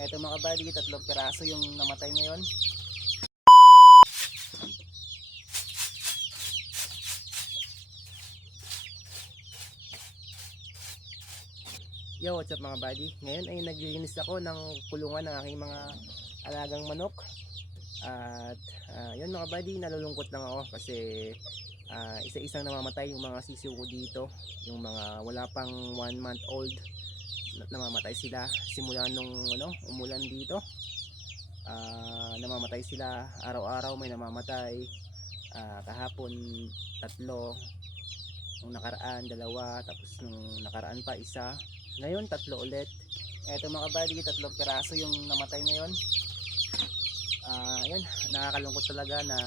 Eto mga kabady, tatlong piraso yung namatay ngayon. Yo, what's up mga buddy? Ngayon ay naglilinis ako ng kulungan ng aking mga alagang manok. At ah, yun mga buddy, nalulungkot lang ako kasi ah, isa-isang namamatay yung mga sisiw ko dito. Yung mga wala pang one month old namamatay sila simula nung ano, umulan dito. Ah, namamatay sila araw-araw may namamatay. Ah, kahapon tatlo, nung nakaraan dalawa, tapos nung nakaraan pa isa. Ngayon tatlo ulit. Eto mga buddy, tatlong piraso yung namatay ngayon. Ah, yan, nakakalungkot talaga na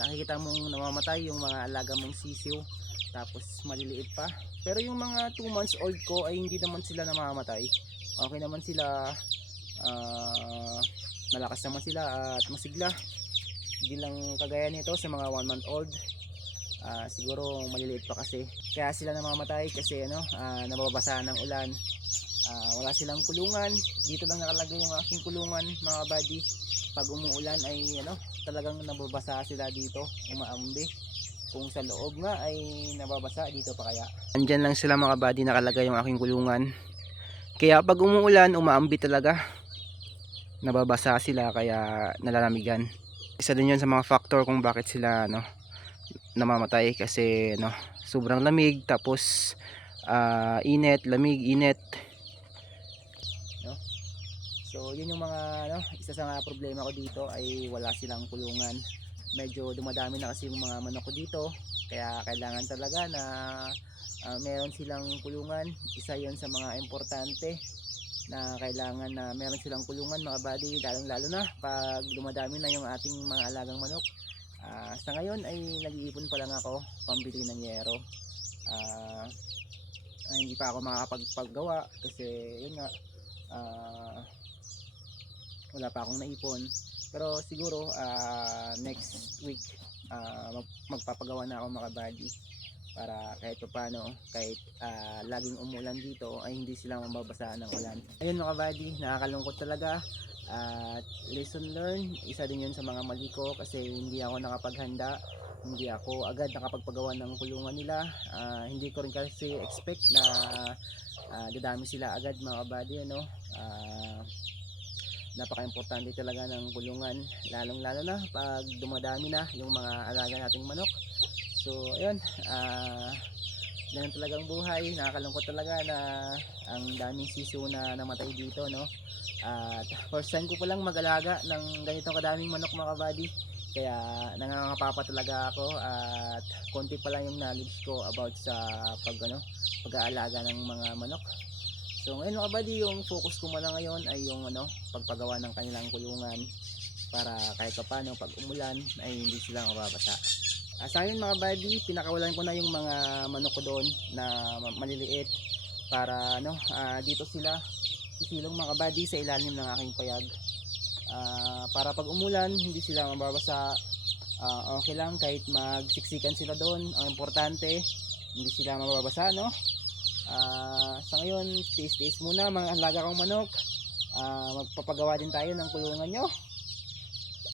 nakikita mong namamatay yung mga alaga mong sisiw tapos maliliit pa. Pero yung mga 2 months old ko ay hindi naman sila namamatay. Okay naman sila ah, malakas naman sila at masigla. Hindi lang kagaya nito sa mga 1 month old. Ah, siguro maliliit pa kasi. Kaya sila namamatay kasi ano, ah, nababasa ng ulan. Ah, wala silang kulungan. Dito lang nakalagay yung aking kulungan, mga buddy. Pag umuulan ay ano, talagang nababasa sila dito, umaambi. Kung sa loob nga ay nababasa dito pa kaya. Andyan lang sila mga buddy nakalagay yung aking kulungan. Kaya pag umuulan, umaambi talaga. Nababasa sila kaya nalalamigan. Isa din yun sa mga factor kung bakit sila ano, namamatay kasi ano, sobrang lamig tapos ah, init, lamig, init. No? So, yun yung mga ano, isa sa mga problema ko dito ay wala silang kulungan. Medyo dumadami na kasi yung mga manok ko dito kaya kailangan talaga na ah, meron silang kulungan. Isa 'yon sa mga importante na kailangan na meron silang kulungan mga buddy lalong lalo na pag dumadami na yung ating mga alagang manok Ah, sa ngayon ay nag-iipon pa lang ako pambili ng yero. Ah, hindi pa ako makakapagpagawa kasi yun nga ah, wala pa akong naipon. Pero siguro ah, next week ah, mag- magpapagawa na ako mga buddy para kahit paano kahit ah, laging umulan dito ay hindi sila mababasa ng ulan. Ayun mga buddy, nakakalungkot talaga at lesson learned, isa din yun sa mga mali ko kasi hindi ako nakapaghanda, hindi ako agad nakapagpagawa ng kulungan nila. Ah, hindi ko rin kasi expect na ah, dadami sila agad mga kabady, ano. Ah, napaka-importante talaga ng kulungan, lalong lalo na pag dumadami na yung mga alaga nating manok. So, ayun, ah, ganun talagang buhay, nakakalungkot talaga na ang daming sisiw na namatay dito, no. At first time ko palang mag-alaga ng ganitong kadaming manok mga kabady. Kaya nangangapapa talaga ako at konti pa lang yung knowledge ko about sa pag ano, pag-aalaga ng mga manok. So ngayon mga kabady, yung focus ko muna ngayon ay yung ano, pagpagawa ng kanilang kulungan para kahit pa paano pag umulan ay hindi sila mababasa. Ah, sa mga buddy, pinakawalan ko na yung mga manok ko doon na ma- maliliit para ano, ah, dito sila sisilong mga kabady sa ilalim ng aking payag. Ah, para pag umulan hindi sila mababasa. Ah, okay lang kahit magsiksikan sila doon ang importante hindi sila mababasa no Ah, sa ngayon tiis-tiis muna mga alaga kong manok. Ah, magpapagawa din tayo ng kulungan nyo